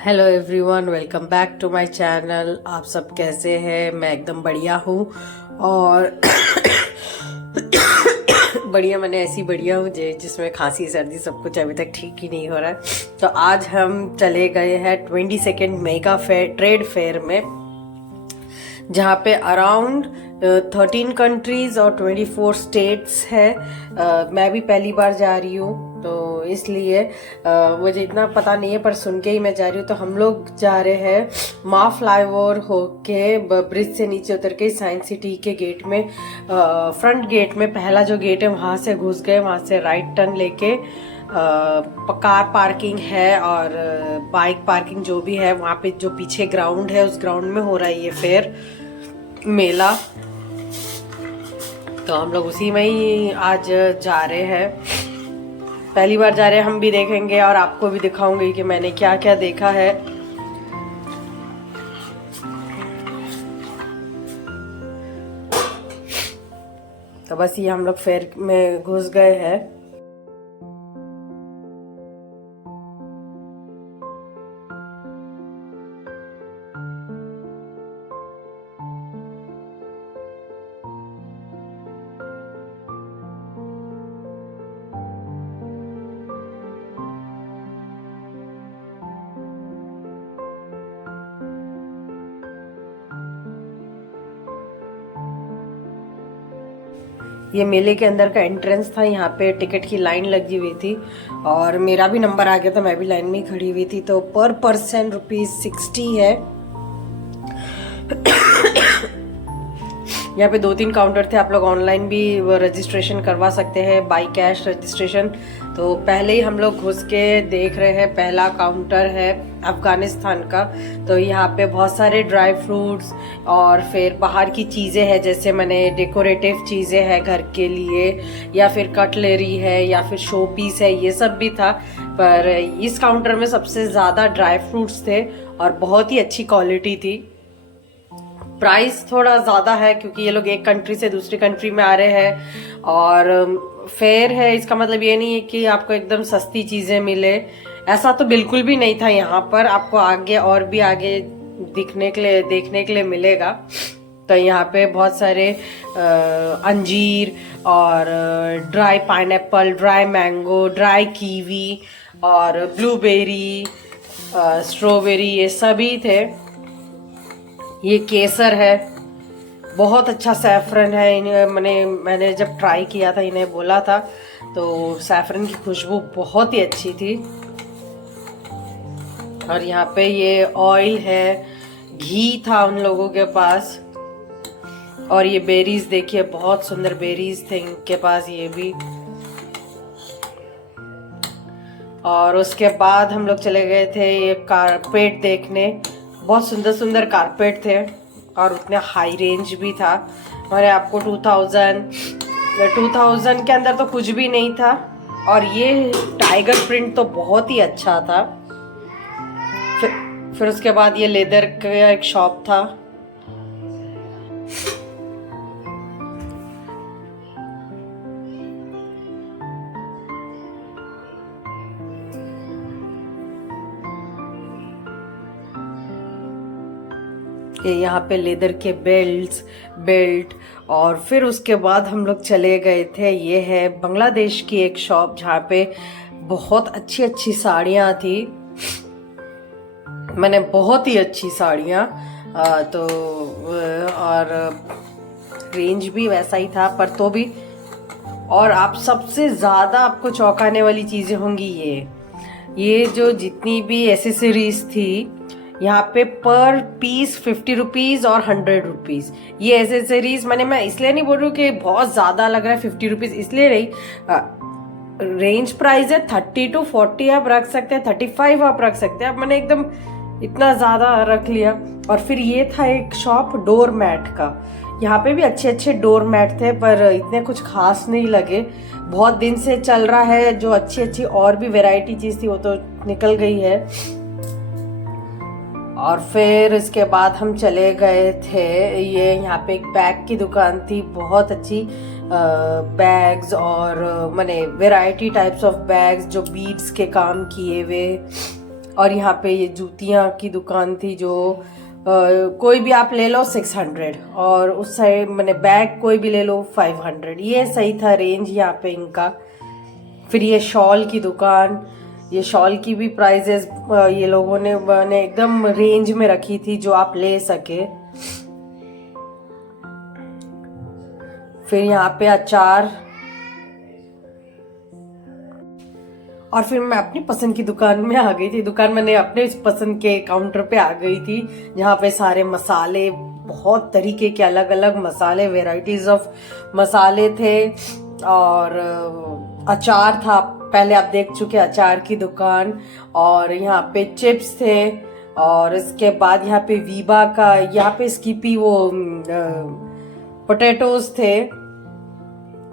Hello everyone, welcome back to my channel. आप सब कैसे हैं? मैं एकदम बढ़िया हूँ। और बढ़िया मैंने ऐसी बढ़िया हूँ जिसमें खांसी सर्दी सब कुछ अभी तक ठीक ही नहीं हो रहा है। तो आज हम चले गए हैं 22nd mega fair trade fair में, जहाँ पे अराउंड 13 कंट्रीज और 24 स्टेट्स है। मैं भी पहली बार जा रही हूँ, तो इसलिए मुझे इतना पता नहीं है, पर सुन के ही मैं जा रही हूँ। तो हम लोग जा रहे हैं मा फ्लाईओवर होके ब्रिज से नीचे उतर के साइंस सिटी के गेट में, फ्रंट गेट में पहला जो गेट है वहाँ से घुस गए। वहाँ से राइट टर्न लेके कार पार्किंग है और बाइक पार्किंग जो भी है वहाँ पे, जो पीछे ग्राउंड है उस ग्राउंड में हो रहा है ये फेयर मेला। तो हम लोग उसी में ही आज जा रहे हैं। पहली बार जा रहे हैं, हम भी देखेंगे और आपको भी दिखाऊंगी कि मैंने क्या क्या देखा है। तो बस ये हम लोग फेयर में घुस गए हैं। ये मेले के अंदर का एंट्रेंस था। यहाँ पे टिकट की लाइन लगी हुई थी और मेरा भी नंबर आ गया था, मैं भी लाइन में ही खड़ी हुई थी। तो पर पर्सन ₹60 है। यहाँ पे 2-3 काउंटर थे, आप लोग ऑनलाइन भी रजिस्ट्रेशन करवा सकते हैं, बाई कैश रजिस्ट्रेशन। तो पहले ही हम लोग घुस के देख रहे हैं। पहला काउंटर है अफगानिस्तान का। तो यहाँ पे बहुत सारे ड्राई फ्रूट्स और फिर बाहर की चीज़ें हैं, जैसे मैंने डेकोरेटिव चीज़ें हैं घर के लिए, या फिर कटलरी है, या फिर शो पीस है, ये सब भी था। पर इस काउंटर में सबसे ज़्यादा ड्राई फ्रूट्स थे और बहुत ही अच्छी क्वालिटी थी। प्राइस थोड़ा ज़्यादा है क्योंकि ये लोग एक कंट्री से दूसरी कंट्री में आ रहे हैं और फेयर है। इसका मतलब ये नहीं है कि आपको एकदम सस्ती चीज़ें मिले, ऐसा तो बिल्कुल भी नहीं था। यहाँ पर आपको आगे और भी आगे देखने के लिए मिलेगा। तो यहाँ पे बहुत सारे अंजीर और dry pineapple, dry mango, dry kiwi और ब्लूबेरी, स्ट्रॉबेरी, ये सभी थे। ये केसर है, बहुत अच्छा सैफरन है। मैंने जब ट्राई किया था, इन्हें बोला था, तो सैफरन की खुशबू बहुत ही अच्छी थी। और यहाँ पे ये ऑयल है, घी था उन लोगों के पास। और ये बेरीज देखिए, बहुत सुंदर बेरीज थे इनके पास, ये भी। और उसके बाद हम लोग चले गए थे ये कारपेट देखने। बहुत सुंदर सुंदर कारपेट थे और उतने हाई रेंज भी था। और आपको 2000 के अंदर तो कुछ भी नहीं था। और ये टाइगर प्रिंट तो बहुत ही अच्छा था। फिर उसके बाद ये लेदर का एक शॉप था। ये यहाँ पे लेदर के बेल्ट। और फिर उसके बाद हम लोग चले गए थे, ये है बांग्लादेश की एक शॉप जहाँ पे बहुत अच्छी अच्छी साड़ियाँ थी। मैंने बहुत ही अच्छी साड़ियाँ, तो और रेंज भी वैसा ही था, पर तो भी। और आप सबसे ज़्यादा आपको चौंकाने वाली चीज़ें होंगी ये जो जितनी भी एसेसरीज थी, यहाँ पे पर पीस 50 रुपीज़ और 100 रुपीज़। ये एसेसरीज मैं इसलिए नहीं बोल रही हूँ कि बहुत ज़्यादा लग रहा है 50 रुपीज़, इसलिए नहीं। रेंज प्राइस है 30 to 40 आप रख सकते हैं, 35 आप रख सकते हैं। अब मैंने एकदम इतना ज़्यादा रख लिया। और फिर ये था एक शॉप डोर मैट का। यहाँ पे भी अच्छे अच्छे डोर मैट थे, पर इतने कुछ खास नहीं लगे। बहुत दिन से चल रहा है, जो अच्छी अच्छी और भी वैरायटी चीज़ थी वो तो निकल गई है। और फिर इसके बाद हम चले गए थे, ये यहाँ पे एक बैग की दुकान थी, बहुत अच्छी बैग्स और वैरायटी टाइप्स ऑफ बैग्स जो बीड्स के काम किए हुए। और यहाँ पे ये जूतियाँ की दुकान थी जो कोई भी आप ले लो 600, और उस साइड मैंने बैग कोई भी ले लो 500, ये सही था रेंज यहाँ पे इनका। फिर ये शॉल की दुकान, ये शॉल की भी प्राइजेस ये लोगों ने एकदम रेंज में रखी थी जो आप ले सके। फिर यहाँ पे अचार, और फिर मैं अपनी पसंद की दुकान में आ गई थी। दुकान मैंने अपने पसंद के काउंटर पे आ गई थी जहाँ पे सारे मसाले, बहुत तरीके के अलग अलग मसाले, वेराइटीज ऑफ मसाले थे, और अचार था, पहले आप देख चुके अचार की दुकान, और यहाँ पे चिप्स थे, और इसके बाद यहाँ पे वीबा का, यहाँ पे स्कीपी वो पोटैटोज थे।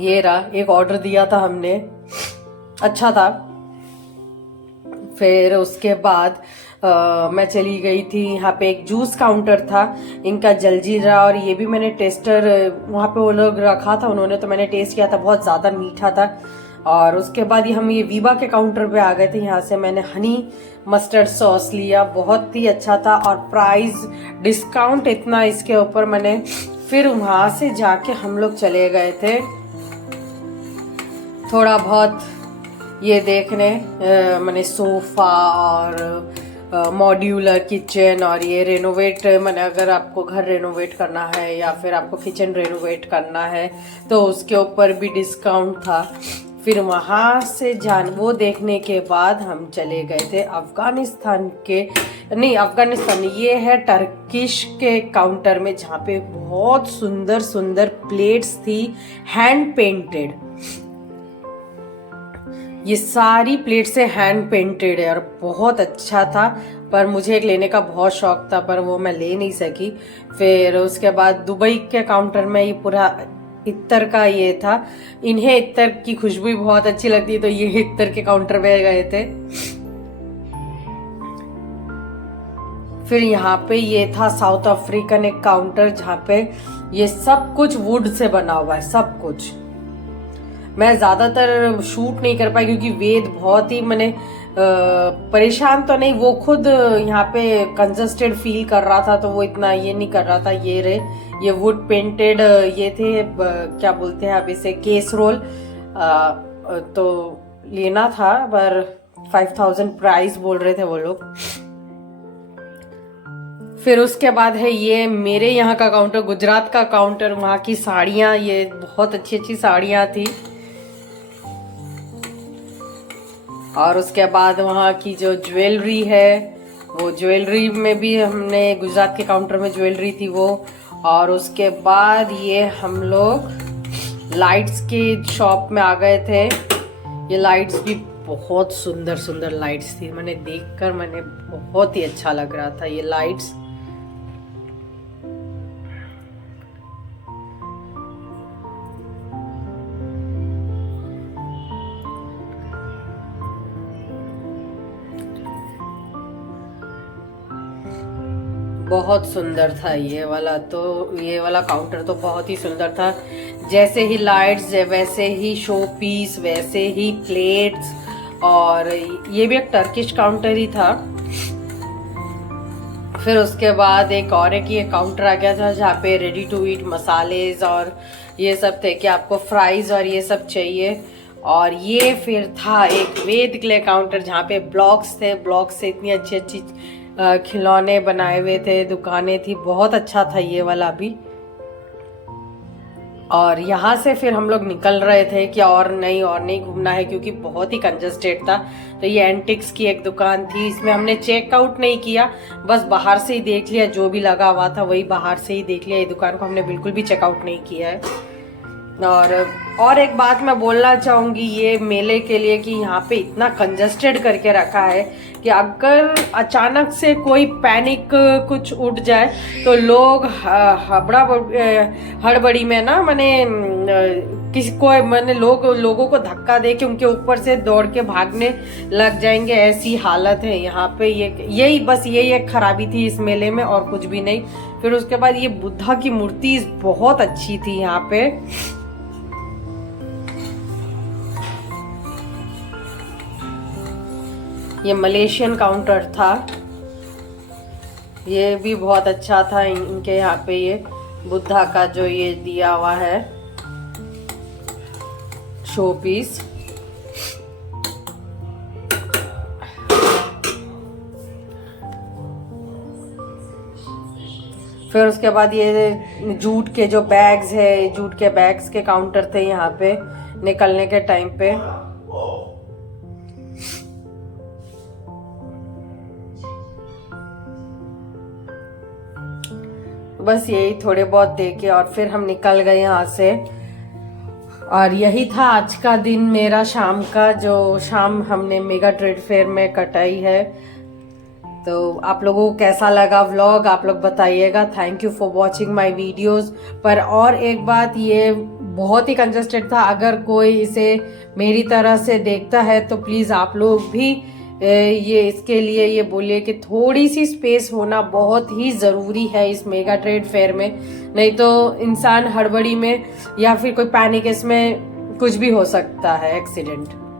ये रहा, एक ऑर्डर दिया था हमने, अच्छा था। फिर उसके बाद मैं चली गई थी, यहाँ पे एक जूस काउंटर था इनका, जलजीरा, और ये भी मैंने टेस्टर वहाँ पे वो लोग रखा था उन्होंने, तो मैंने टेस्ट किया था, बहुत ज़्यादा मीठा था। और उसके बाद हम ये वीबा के काउंटर पे आ गए थे, यहाँ से मैंने हनी मस्टर्ड सॉस लिया, बहुत ही अच्छा था, और प्राइस डिस्काउंट इतना इसके ऊपर मैंने। फिर वहाँ से जाके हम लोग चले गए थे थोड़ा बहुत ये देखने, मैंने सोफा और मॉड्यूलर किचन, और ये रेनोवेट, मैंने अगर आपको घर रेनोवेट करना है या फिर आपको किचन रेनोवेट करना है तो उसके ऊपर भी डिस्काउंट था। फिर वहाँ से वो देखने के बाद हम चले गए थे अफगानिस्तान ये है टर्किश के काउंटर में, जहाँ पे बहुत सुंदर सुंदर प्लेट्स थी, हैंड पेंटेड। ये सारी प्लेट से हैंड पेंटेड है और बहुत अच्छा था, पर मुझे एक लेने का बहुत शौक था, पर वो मैं ले नहीं सकी। फिर उसके बाद दुबई के काउंटर में ये पूरा इत्तर का ये था, इन्हें इत्तर की खुशबू बहुत अच्छी लगती है, तो ये इत्तर के काउंटर पे गए थे। फिर यहाँ पे ये था साउथ अफ्रीकन एक काउंटर, जहाँ पे ये सब कुछ वुड से बना हुआ है, सब कुछ। मैं ज्यादातर शूट नहीं कर पाई क्योंकि वेद बहुत ही, मैंने परेशान तो नहीं, वो खुद यहाँ पे कंजस्टेड फील कर रहा था, तो वो इतना ये नहीं कर रहा था। ये वुड पेंटेड ये थे, क्या बोलते हैं अब इसे, केस रोल, तो लेना था, पर 5000 प्राइस बोल रहे थे वो लोग। फिर उसके बाद है ये मेरे यहाँ का काउंटर, गुजरात का काउंटर, वहाँ की साड़ियाँ, ये बहुत अच्छी अच्छी साड़ियाँ थी। और उसके बाद वहाँ की जो ज्वेलरी है, वो ज्वेलरी में भी हमने, गुजरात के काउंटर में ज्वेलरी थी वो। और उसके बाद ये हम लोग लाइट्स के शॉप में आ गए थे। ये लाइट्स भी बहुत सुंदर सुंदर लाइट्स थी, मैंने देखकर बहुत ही अच्छा लग रहा था ये लाइट्स। बहुत सुंदर था ये वाला काउंटर तो बहुत ही सुंदर था। जैसे ही लाइट्स, वैसे ही शो पीस, वैसे ही प्लेट्स, और ये भी एक टर्किश काउंटर ही था। फिर उसके बाद एक काउंटर आ गया था जहाँ पे रेडी टू ईट मसालेज और ये सब थे कि आपको फ्राइज और ये सब चाहिए। और ये फिर था एक वेद क्ले काउंटर जहाँ पे ब्लॉक्स थे, ब्लॉक्स से इतनी अच्छी अच्छी खिलौने बनाए हुए थे, दुकानें थी, बहुत अच्छा था ये वाला भी। और यहाँ से फिर हम लोग निकल रहे थे कि और नहीं घूमना है क्योंकि बहुत ही कंजस्टेड था। तो ये एंटिक्स की एक दुकान थी, इसमें हमने चेकआउट नहीं किया, बस बाहर से ही देख लिया, जो भी लगा हुआ था वही बाहर से ही देख लिया। ये दुकान को हमने बिल्कुल भी चेकआउट नहीं किया है। और एक बात मैं बोलना चाहूँगी ये मेले के लिए कि यहाँ पे इतना कंजस्टेड करके रखा है कि अगर अचानक से कोई पैनिक कुछ उठ जाए तो लोग हड़बड़ी में ना, लोगों को धक्का दे के उनके ऊपर से दौड़ के भागने लग जाएंगे, ऐसी हालत है यहाँ पे। यही एक खराबी थी इस मेले में, और कुछ भी नहीं। फिर उसके बाद ये बुद्धा की मूर्ति बहुत अच्छी थी यहाँ पे। ये मलेशियन काउंटर था, ये भी बहुत अच्छा था। इनके यहाँ पे ये बुद्धा का जो ये दिया हुआ है शो पीस, फिर उसके बाद ये जूट के जो बैग्स है, जूट के बैग्स के काउंटर थे यहाँ पे निकलने के टाइम पे। बस यही थोड़े बहुत देखे और फिर हम निकल गए यहाँ से। और यही था आज का दिन मेरा शाम का, जो शाम हमने मेगा ट्रेड फेयर में कटाई है। तो आप लोगों को कैसा लगा व्लॉग आप लोग बताइएगा। Thank you for watching my videos. पर और एक बात, ये बहुत ही कंजस्टेड था, अगर कोई इसे मेरी तरह से देखता है तो प्लीज़ आप लोग भी ये इसके लिए ये बोलिए कि थोड़ी सी स्पेस होना बहुत ही ज़रूरी है इस मेगा ट्रेड फेयर में, नहीं तो इंसान हड़बड़ी में या फिर कोई पैनिक, इसमें कुछ भी हो सकता है, एक्सीडेंट।